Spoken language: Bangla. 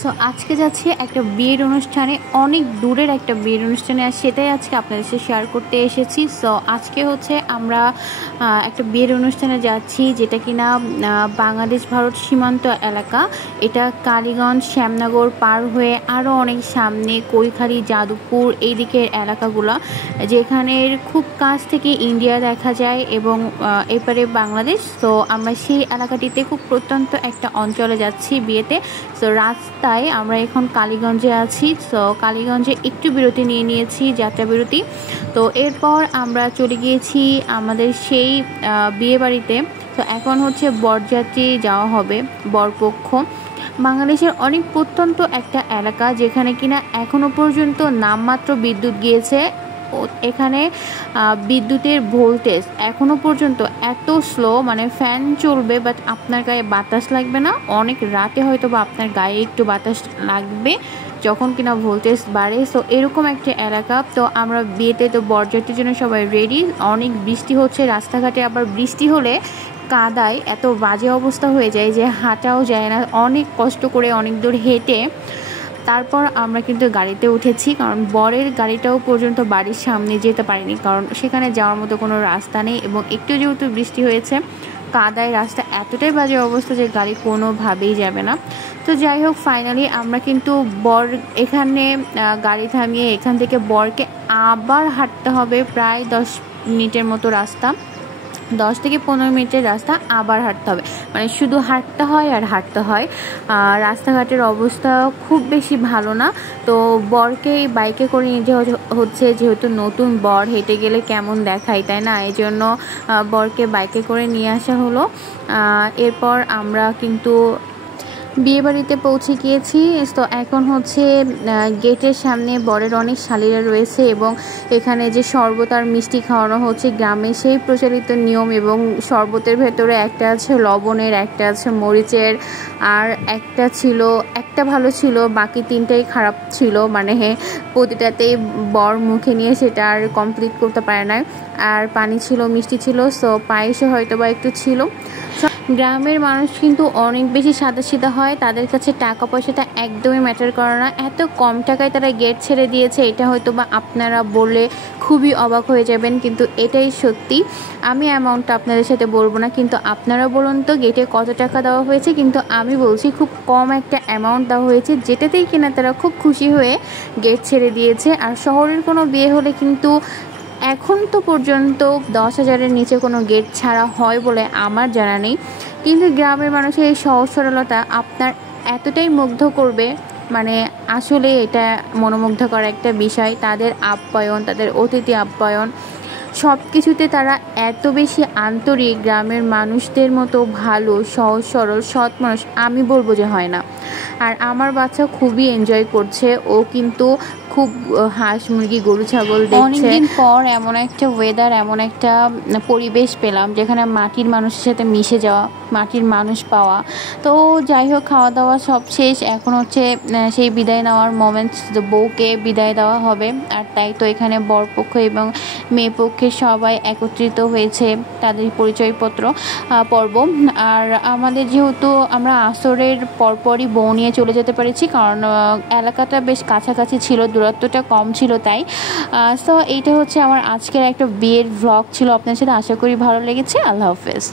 সো আজকে যাচ্ছি একটা বিয়ের অনুষ্ঠানে, অনেক দূরের একটা বিয়ের অনুষ্ঠানে, আর সেটাই আজকে আপনাদের সাথে শেয়ার করতে এসেছি। সো আজকে হচ্ছে আমরা একটা বিয়ের অনুষ্ঠানে যাচ্ছি, যেটা কিনা বাংলাদেশ ভারত সীমান্ত এলাকা। এটা কালীগঞ্জ, শ্যামনগর পার হয়ে আরও অনেক সামনে কৈখালী, যাদবপুর এই দিকের এলাকাগুলো, যেখানের খুব কাছ থেকে ইন্ডিয়া দেখা যায় এবং এপারে বাংলাদেশ। তো আমরা সেই এলাকাটিতে খুব প্রত্যন্ত একটা অঞ্চলে যাচ্ছি বিয়েতে। সো রাস্তায় আমরা এখন কালীগঞ্জে আছি। সো কালীগঞ্জে একটু বিরতি নিয়েছি, যাত্রা বিরতি। তো এরপর আমরা চলে গিয়েছি আমাদের সেই বিয়ে বাড়িতে। তো এখন হচ্ছে বরযাত্রী যাওয়া হবে, বরপক্ষ। বাংলাদেশের অনেক প্রত্যন্ত একটা এলাকা, যেখানে কিনা এখনো পর্যন্ত নামমাত্র বিদ্যুৎ গিয়েছে। এখানে বিদ্যুতের ভোল্টেজ এখনো পর্যন্ত এত স্লো, মানে ফ্যান চলবে বাট আপনার গায়ে বাতাস লাগবে না। অনেক রাতে হয়তো বা আপনার গায়ে একটু বাতাস লাগবে যখন কিনা ভোল্টেজ বাড়ে। সো এরকম একটা এলাকা। তো আমরা বিয়েতে তো বরযাত্রীর জন্য সবাই রেডি। অনেক বৃষ্টি হচ্ছে রাস্তাঘাটে, আবার বৃষ্টি হলে কাদায় এত বাজে অবস্থা হয়ে যায় যে হাঁটাও যায় না, অনেক কষ্ট করে অনেক দূর হেঁটে তারপর আমরা কিন্তু গাড়িতে উঠেছি। কারণ বরের গাড়িটাও পর্যন্ত বাড়ির সামনে যেতে পারিনি, কারণ সেখানে যাওয়ার মতো কোনো রাস্তা নেই, এবং একটু যেহেতু বৃষ্টি হয়েছে কাদায় রাস্তা এতটাই বাজে অবস্থা যে গাড়ি কোনোভাবেই যাবে না। তো যাই হোক, ফাইনালি আমরা কিন্তু বর এখানে গাড়ি থামিয়ে এখান থেকে বরকে আবার হাঁটতে হবে প্রায় 10 মিনিটের মতো রাস্তা, 10 থেকে 15 মিনিটের রাস্তা আবার হাঁটতে হবে। মানে শুধু হাঁটতে হয় আর হাঁটতে হয়। রাস্তাঘাটের অবস্থা খুব বেশি ভালো না। তো বরকে বাইকে করে নিয়ে যাওয়া হচ্ছে, যেহেতু নতুন বর, হেঁটে গেলে কেমন দেখায় তাই না, এই জন্য বরকে বাইকে করে নিয়ে আসা হলো। এরপর আমরা কিন্তু বিয়ে বাড়িতে পৌঁছে গিয়েছি। তো এখন হচ্ছে গেটের সামনে বরের অনেক শালীরা রয়েছে, এবং এখানে যে শরবত আর মিষ্টি খাওয়ানো হচ্ছে গ্রামে সেই প্রচলিত নিয়ম। এবং শরবতের ভেতরে একটা আছে লবণের, একটা আছে মরিচের, আর একটা ভালো ছিল, বাকি 3টাই খারাপ ছিল। মানে প্রতিটাতেই বর মুখে নিয়ে সেটা আর কমপ্লিট করতে পারে না। আর পানি ছিল, মিষ্টি ছিল, সো পায়েসও হয়তো বা একটু ছিল। গ্রামের মানুষ কিন্তু অনেক বেশি সাদাসিধা হয়, তাদের কাছে টাকা পয়সাটা একদমই ম্যাটার করে না। এত কম টাকায় তারা গেট ছেড়ে দিয়েছে, এটা হয়তো বা আপনারা বললে খুবই অবাক হয়ে যাবেন, কিন্তু এটাই সত্যি। আমি অ্যামাউন্টটা আপনাদের সাথে বলবো না, কিন্তু আপনারা বলুন তো গেটে কত টাকা দেওয়া হয়েছে। কিন্তু আমি বলছি খুব কম একটা অ্যামাউন্ট দেওয়া হয়েছে, যেটাতেই কিনা তারা খুব খুশি হয়ে গেট ছেড়ে দিয়েছে। আর শহরের কোনো বিয়ে হলে কিন্তু এখন তো পর্যন্ত 10,000-এর নিচে কোনো গেট ছাড়া হয় বলে আমার জানা নেই। কিন্তু গ্রামের মানুষের এই সহজ সরলতা আপনার এতটাই মুগ্ধ করবে, মানে আসলে এটা মনোমুগ্ধকর একটা বিষয়। তাদের আপ্যায়ন, তাদের অতিথি আপ্যায়ন, সব কিছুতে তারা এত বেশি আন্তরিক। গ্রামের মানুষদের মতো ভালো, সহজ সরল, সৎ মানুষ আমি বলবো যে হয় না। আর আমার বাচ্চা খুবই এনজয় করছে, ও কিন্তু খুব হাঁস মুরগি গরু ছাগল দেখছে। অনেকদিন পর এমন একটা ওয়েদার, এমন একটা পরিবেশ পেলাম যেখানে মাটির মানুষের সাথে মিশে যাওয়া, মাটির মানুষ পাওয়া। তো যাই হোক, খাওয়া দাওয়া সব শেষ। এখন হচ্ছে সেই বিদায় নেওয়ার মোমেন্টস, বউকে বিদায় দেওয়া হবে। আর তাই তো এখানে বরপক্ষ এবং মেয়ে পক্ষের সবাই একত্রিত হয়েছে, তাদের পরিচয়পত্র পর্ব। আর আমাদের যেহেতু আমরা আসরের পরপরই বউ নিয়ে চলে যেতে পেরেছি, কারণ এলাকাটা বেশ কাছাকাছি ছিল, দূরত্বটা কম ছিল তাই। সো এইটা হচ্ছে আমার আজকের একটা বিয়ের ভ্লগ ছিল আপনার সাথে। আশা করি ভালো লেগেছে। আল্লাহ হাফেজ।